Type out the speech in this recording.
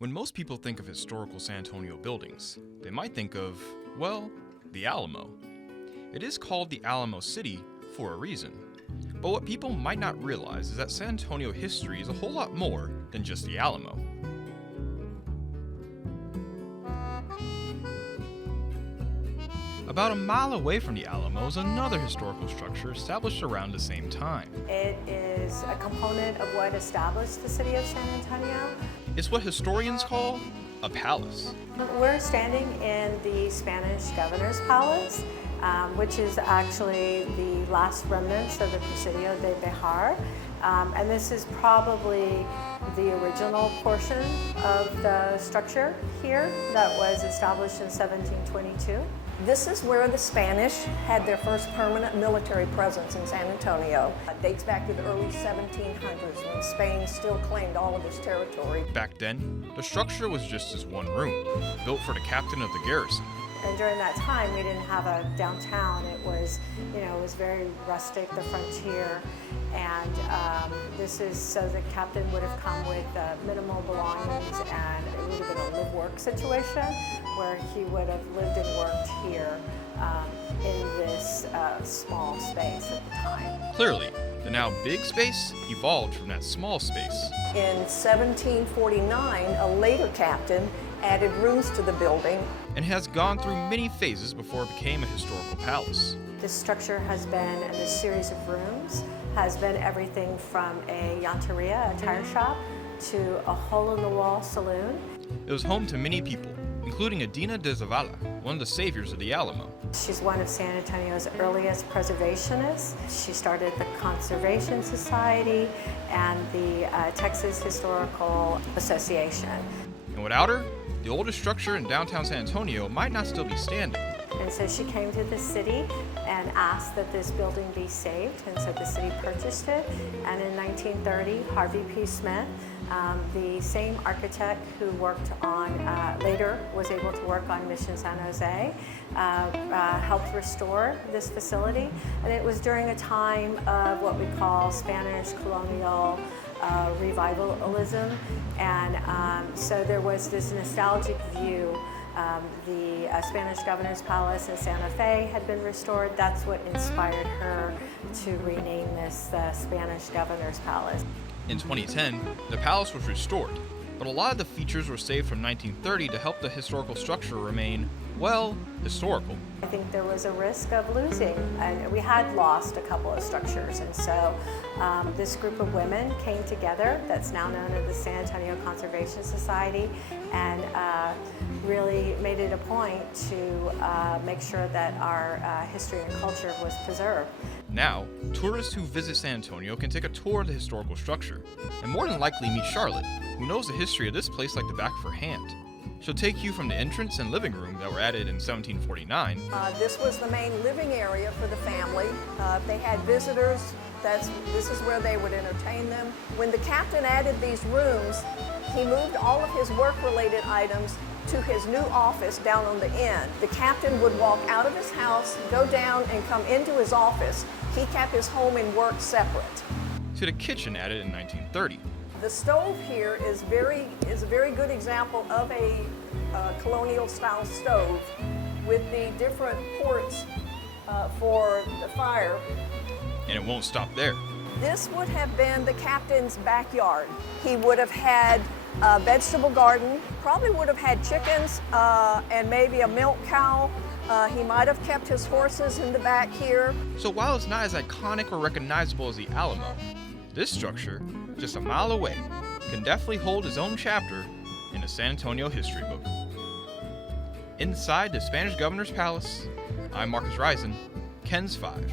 When most people think of historical San Antonio buildings, they might think of, well, the Alamo. It is called the Alamo City for a reason. But what people might not realize is that San Antonio history is a whole lot more than just the Alamo. About a mile away from the Alamo is another historical structure established around the same time. It is a component of what established the city of San Antonio. It's what historians call a palace. We're standing in the Spanish Governor's Palace, which is actually the last remnants of the Presidio de Bejar. And this is probably the original portion of the structure here that was established in 1722. This is where the Spanish had their first permanent military presence in San Antonio. It dates back to the early 1700s when Spain still claimed all of this territory. Back then, the structure was just as one room, built for the captain of the garrison. And during that time, we didn't have a downtown. It was, it was very rustic, the frontier. And this is so the captain would have come with minimal belongings, and it would have been a live-work situation where he would have lived and worked here in this small space at the time. Clearly, the now big space evolved from that small space. In 1749, a later captain added rooms to the building. And has gone through many phases before it became a historical palace. This structure has been, and this series of rooms, has been everything from a llanteria, a tire shop, to a hole-in-the-wall saloon. It was home to many people, including Adina de Zavala, one of the saviors of the Alamo. She's one of San Antonio's earliest preservationists. She started the Conservation Society and the Texas Historical Association. And without her, the oldest structure in downtown San Antonio might not still be standing. And so she came to the city and asked that this building be saved, and so the city purchased it. And in 1930, Harvey P. Smith, the same architect who worked on, later was able to work on Mission San Jose, helped restore this facility. And it was during a time of what we call Spanish colonial revivalism, and so there was this nostalgic view. The Spanish Governor's Palace in Santa Fe had been restored. That's what inspired her to rename this the Spanish Governor's Palace. In 2010, the palace was restored, but a lot of the features were saved from 1930 to help the historical structure remain, well, historical. I think there was a risk of losing, and we had lost a couple of structures, and so this group of women came together, that's now known as the San Antonio Conservation Society, and really made it a point to make sure that our history and culture was preserved. Now, tourists who visit San Antonio can take a tour of the historical structure, and more than likely meet Charlotte, who knows the history of this place like the back of her hand. She'll take you from the entrance and living room that were added in 1749. This was the main living area for the family. If they had visitors, this is where they would entertain them. When the captain added these rooms, he moved all of his work-related items to his new office down on the end. The captain would walk out of his house, go down, and come into his office. He kept his home and work separate. To the kitchen added in 1930. The stove here is a very good example of a colonial-style stove with the different ports for the fire. And it won't stop there. This would have been the captain's backyard. He would have had a vegetable garden, probably would have had chickens and maybe a milk cow. He might have kept his horses in the back here. So while it's not as iconic or recognizable as the Alamo, this structure, just a mile away, can definitely hold its own chapter in the San Antonio history book. Inside the Spanish Governor's Palace, I'm Marcus Risen, Ken's 5.